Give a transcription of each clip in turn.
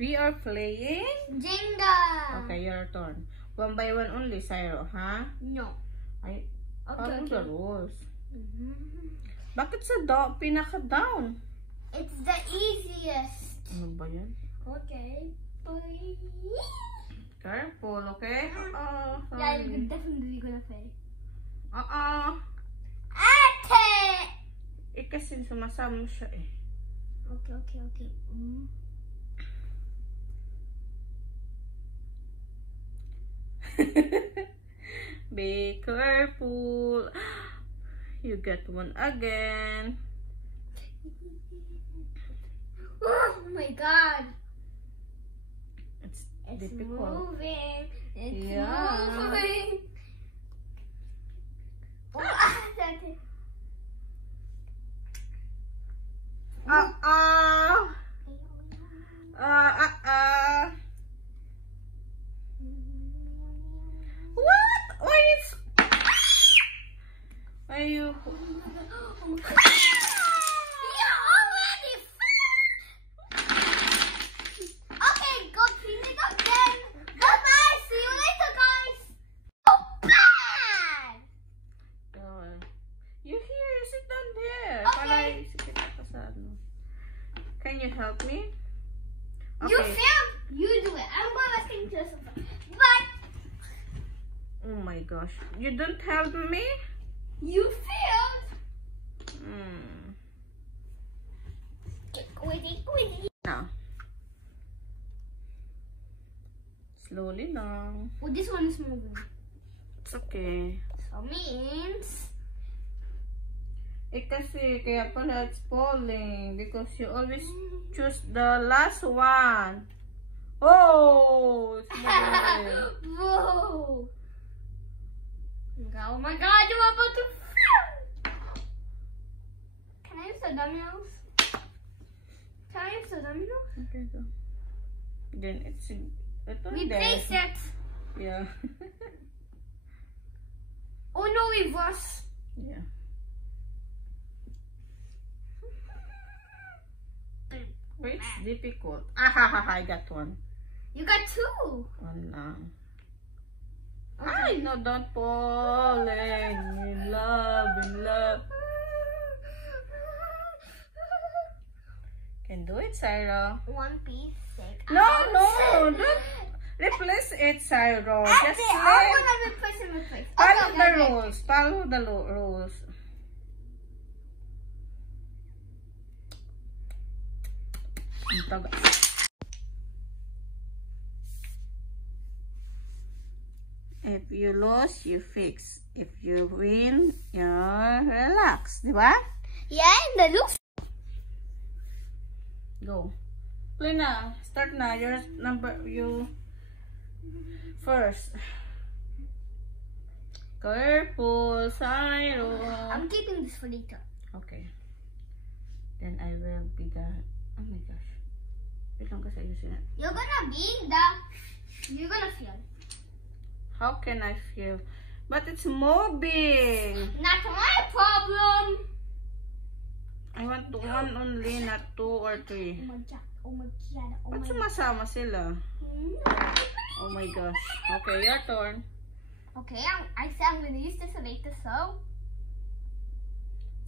We are playing Jenga. Okay, your turn. 1 by 1 only, Syro, ha? No. Ay, Okay, the rules. Bakit sa pinaka-down? It's the easiest. Ano ba yan? Okay. Careful, okay? Yeah, Sorry. you're definitely gonna fail. Ate! Kasi sumasama siya eh. Okay. Be careful. You get one again. Oh my god. It's It's difficult. moving. It's Yeah. moving. That's it. What? Why is... Why you... Yeah, already. Okay, go clean it up then. Bye-bye. See you later, guys. Oh, bad. You here, sit down there. Okay. Para isipin ka sa ano. Can you help me? You failed. You do it. I'm gonna sing to something. But Oh my gosh. You don't help me? you failed. Quitty. Now. Slowly lang. Oh, this one is moving. It's okay. So means Kasi kaya pala it's falling because you always choose the last one. Oh, it's moving. whoa. Oh my god, you're about to fail. Can I use the dominoes? Okay, go. Then it's Replace it. Yeah. Oh no, reverse. Yeah. Wait, it's difficult. I got one. You got two. One lang. Okay. I know, don't falling in love. Can do it, Syro. One piece. No, don't replace it, Syro. Just I'm let gonna replace. follow the rules. Follow the rules. Ito, guys. If you lose, you fix. If you win, you relax. Di ba? Yeah, the look. Go. Play na. Start na. You first. Careful, Syro. I'm keeping this for later. Okay. Then I will be the... Oh my gosh. Wait lang kasi ayusin na. You're gonna feel. How can I feel? But it's moving. Not my problem. I want one only, not 2 or 3. Oh my god. Ba't sumasama sila? Oh my gosh. Okay, your turn. Okay, I said I'm gonna use this later, so.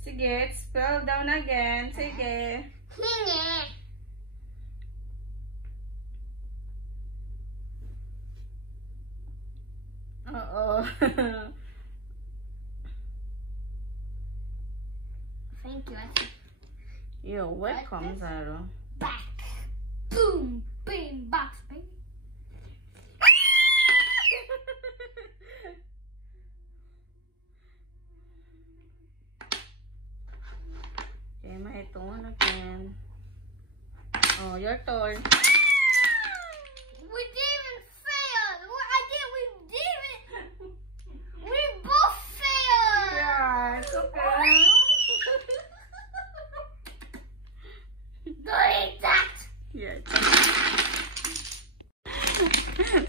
Sige, spell down again. Sige. Hinge. Thank you. You're welcome, Syro. Back. Boom. Bing. Box. Bing. Okay, my turn again. Oh, your turn. We didn't fail. We didn't. We both failed. Yeah, it's okay. Go eat that. Yeah, it's okay.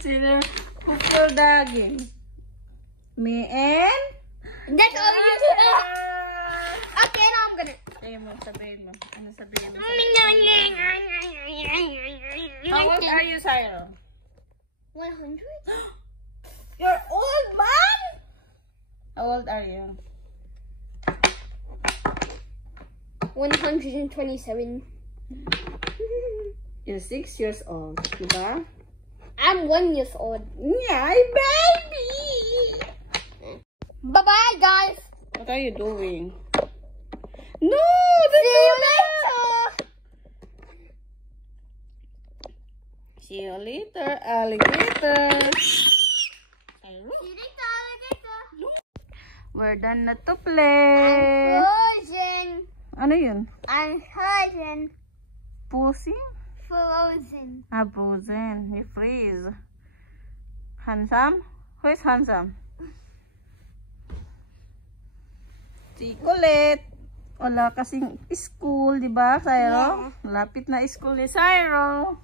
Sino kukul daging? Me and? That's all you do. Okay, now I'm gonna. Sabihin mo. Ano sabihin mo? How How old are you, Cyril? 100? You're old, man! How old are you? 127. You're 6 years old, diba? I'm 1 year old. Yeah, baby! Bye-bye, guys. What are you doing? No! See you later. See you later, alligator. See you later, alligator. We're done na to play. Frozen. Ano yun? I'm frozen. Pussy? Frozen. Ah, frozen. You freeze. Handsome? Who is handsome? Si Colette. Wala kasing school, di ba, Cyril? Malapit na school ni Cyril.